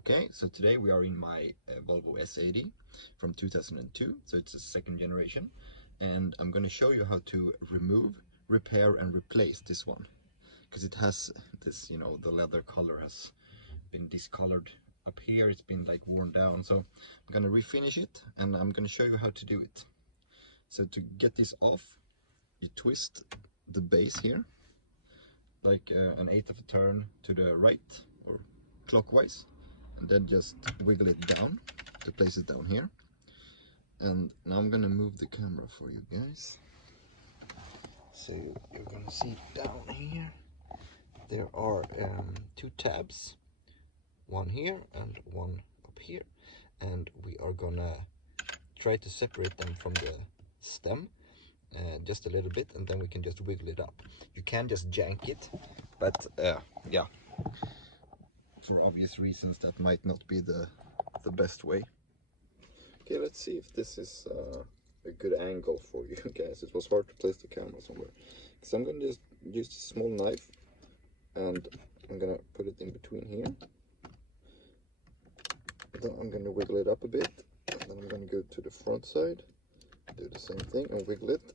Okay, so today we are in my Volvo S80 from 2002, so it's a second generation, and I'm going to show you how to remove, repair and replace this one, because it has this, the leather color has been discolored up here, it's been like worn down, so I'm going to refinish it and I'm going to show you how to do it. So to get this off, you twist the base here like an eighth of a turn to the right or clockwise, and then just wiggle it down to place it down here. And now I'm gonna move the camera for you guys, so you're gonna see down here there are two tabs, one here and one up here, and we are gonna try to separate them from the stem just a little bit, and then we can just wiggle it up. You can just jank it, but yeah, for obvious reasons that might not be the best way. Okay, let's see if this is a good angle for you guys. It was hard to place the camera somewhere, so I'm gonna just use a small knife and I'm gonna put it in between here. Then I'm gonna wiggle it up a bit, and then I'm gonna go to the front side, do the same thing and wiggle it,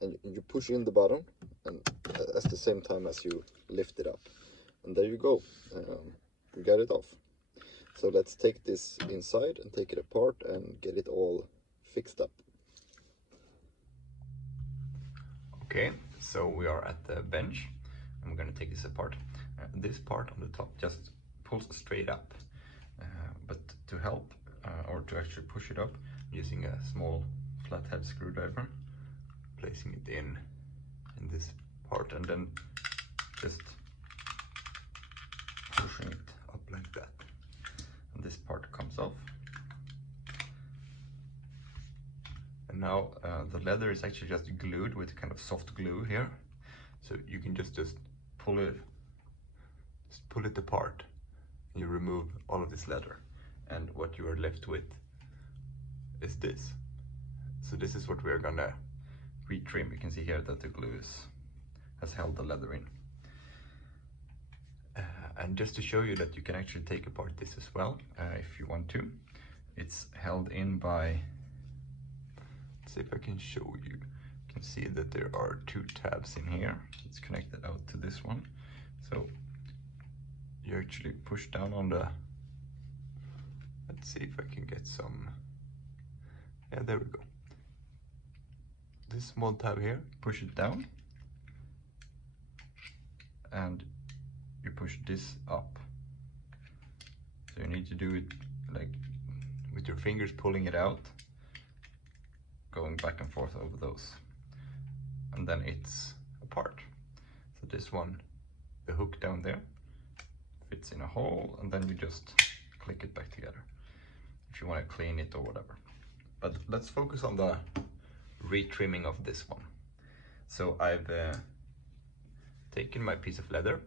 and you push in the bottom and at the same time as you lift it up, and there you go. You got it off. So let's take this inside and take it apart and get it all fixed up. Okay, so we are at the bench. I'm going to take this apart. This part on the top just pulls straight up, but to help or to actually push it up, I'm using a small flathead screwdriver, placing it in this part and then just pushing it up like that. And this part comes off. And now the leather is actually just glued with kind of soft glue here, so you can just pull it apart. You remove all of this leather, and what you are left with is this. So this is what we are gonna retrim. You can see here that the glue has held the leather in. And just to show you that you can actually take apart this as well, if you want to. It's held in by, let's see if I can show you. You can see that there are two tabs in here. It's connected out to this one. So you actually push down on the, let's see if I can get some, yeah, there we go. This small tab here, push it down, and you push this up. So you need to do it like with your fingers, pulling it out, going back and forth over those, and then it's apart. So this one, the hook down there, fits in a hole, and then you just click it back together if you want to clean it or whatever. But let's focus on the retrimming of this one. So I've taken my piece of leather,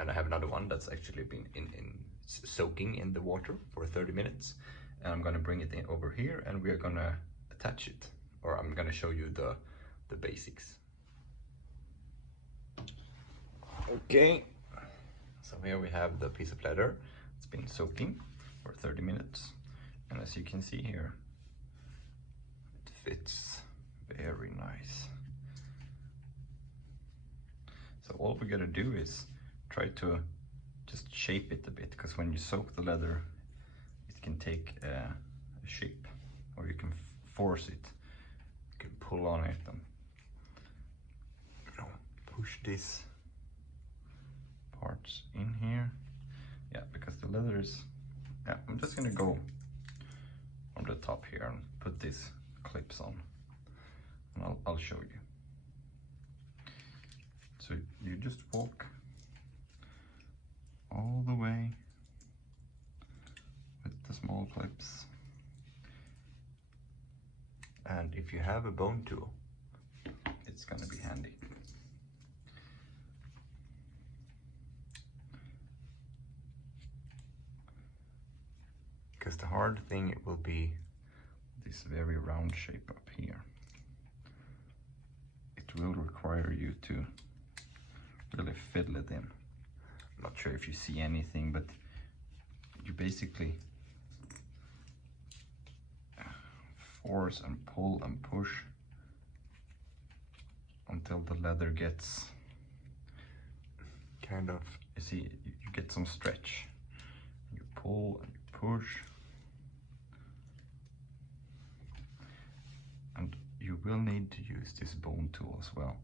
and I have another one that's actually been soaking in the water for 30 minutes, and I'm going to bring it in over here, and we are going to attach it, or I'm going to show you the basics. Okay, so here we have the piece of leather. It's been soaking for 30 minutes, and as you can see here, it fits very nice. So all we gotta do is try to just shape it a bit, because when you soak the leather, it can take a shape, or you can force it. You can pull on it and push these parts in here. Yeah, because the leather is, yeah, I'm just gonna go on the top here and put these clips on, and I'll show you. So you just walk all the way with the small clips, and if you have a bone tool, it's gonna be handy. Because the hard thing, it will be this very round shape up here. It will require you to really fiddle it in. not sure if you see anything, but you basically force and pull and push until the leather gets kind of, you see, you get some stretch. You pull and you push, and you will need to use this bone tool as well,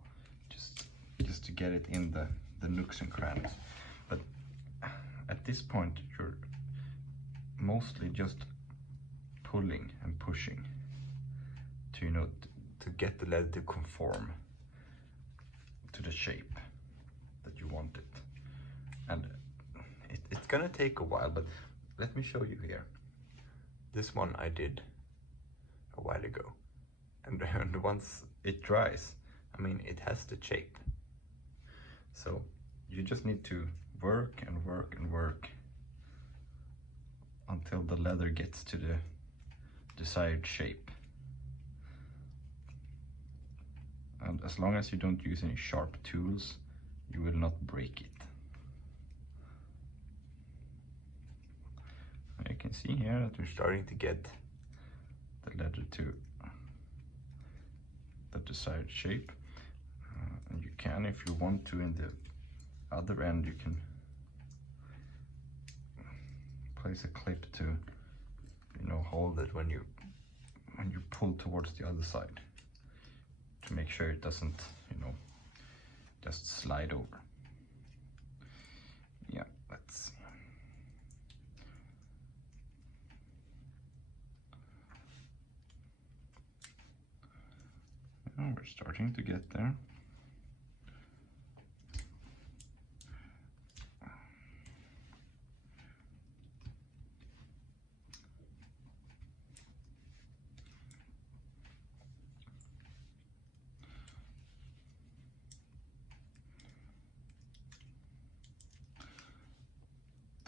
just to get it in the nooks and crannies. But at this point you're mostly just pulling and pushing to, you know, to get the leather to conform to the shape that you want it. And it's gonna take a while, but let me show you here. This one I did a while ago, and once it dries, I mean, it has the shape. So you just need to work and work and work until the leather gets to the desired shape. And as long as you don't use any sharp tools, you will not break it. You can see here that we're starting to get the leather to the desired shape. And you can, if you want to, in the other end, you can place a clip to, you know, hold it when you pull towards the other side, to make sure it doesn't, you know, just slide over. Yeah, let's see. Oh, we're starting to get there.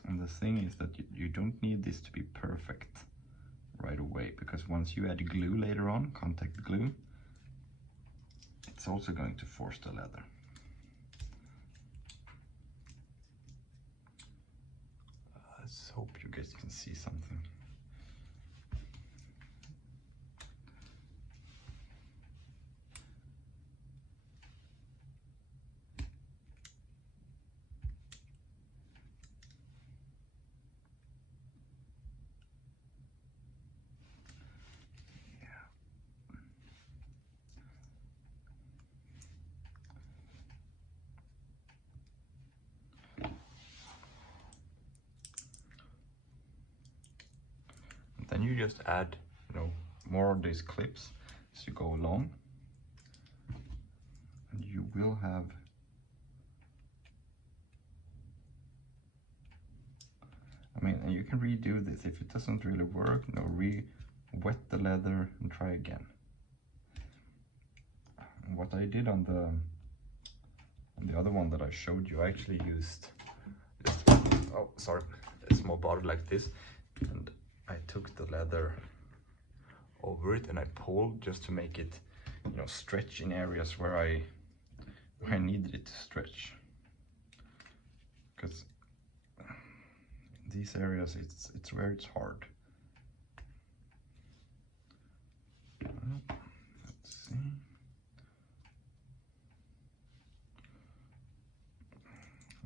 And the thing is that you don't need this to be perfect right away, because once you add glue later on, contact glue, it's also going to force the leather. Let's hope you guys can see something. Then you just add, you know, more of these clips as you go along, and you will have, I mean, and you can redo this if it doesn't really work. You know, re-wet the leather and try again. And what I did on the other one that I showed you, I actually used this, oh sorry, a small bottle like this, and I took the leather over it and I pulled just to make it, you know, stretch in areas where I needed it to stretch. Because in these areas it's where it's hard. Let's see.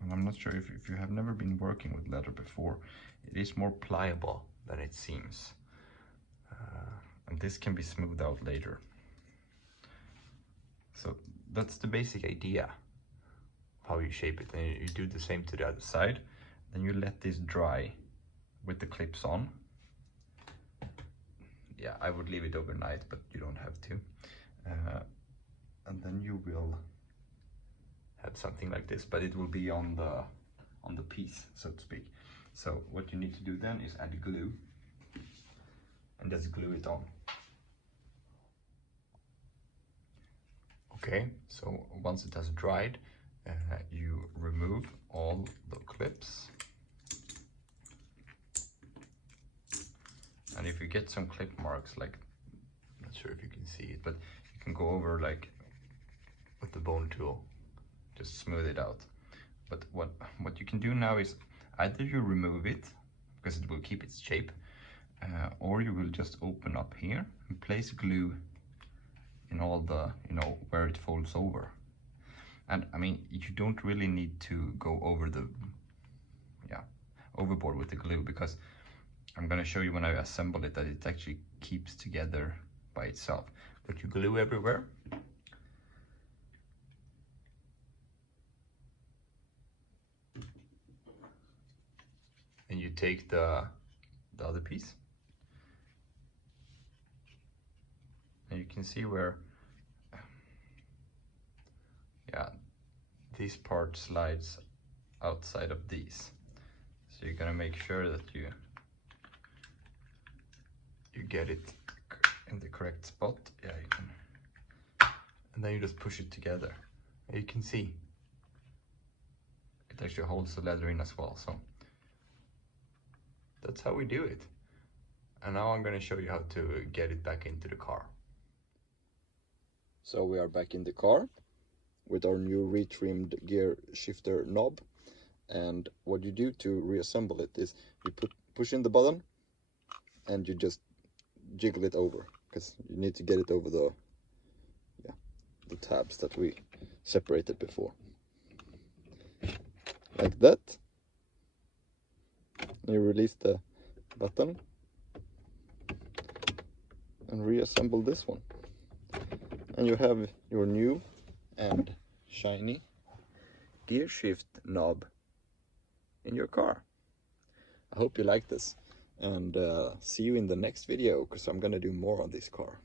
And I'm not sure if you have never been working with leather before, it is more pliable than it seems, and this can be smoothed out later. So that's the basic idea of how you shape it, and you do the same to the other side. Then you let this dry with the clips on. Yeah, I would leave it overnight, but you don't have to. And then you will have something like this, but it will be on the piece, so to speak. So what you need to do then is add glue and just glue it on. Okay, so once it has dried, you remove all the clips. And if you get some clip marks, like, I'm not sure if you can see it, but you can go over like with the bone tool, just smooth it out. But what you can do now is either you remove it, because it will keep its shape, or you will just open up here and place glue in all the, where it folds over. And I mean, you don't really need to go over the, overboard with the glue, because I'm gonna show you when I assemble it that it actually keeps together by itself. But you glue everywhere. And you take the other piece. And you can see where, this part slides outside of these. So you're gonna make sure that you get it in the correct spot. Yeah, you can. And then you just push it together. And you can see it actually holds the leather in as well. So that's how we do it. And now I'm going to show you how to get it back into the car. So we are back in the car with our new retrimmed gear shifter knob. And what you do to reassemble it is you push in the button and you just jiggle it over, because you need to get it over the tabs that we separated before. Like that. You release the button and reassemble this one. And you have your new and shiny gear shift knob in your car. I hope you like this, and see you in the next video, because I'm gonna do more on this car.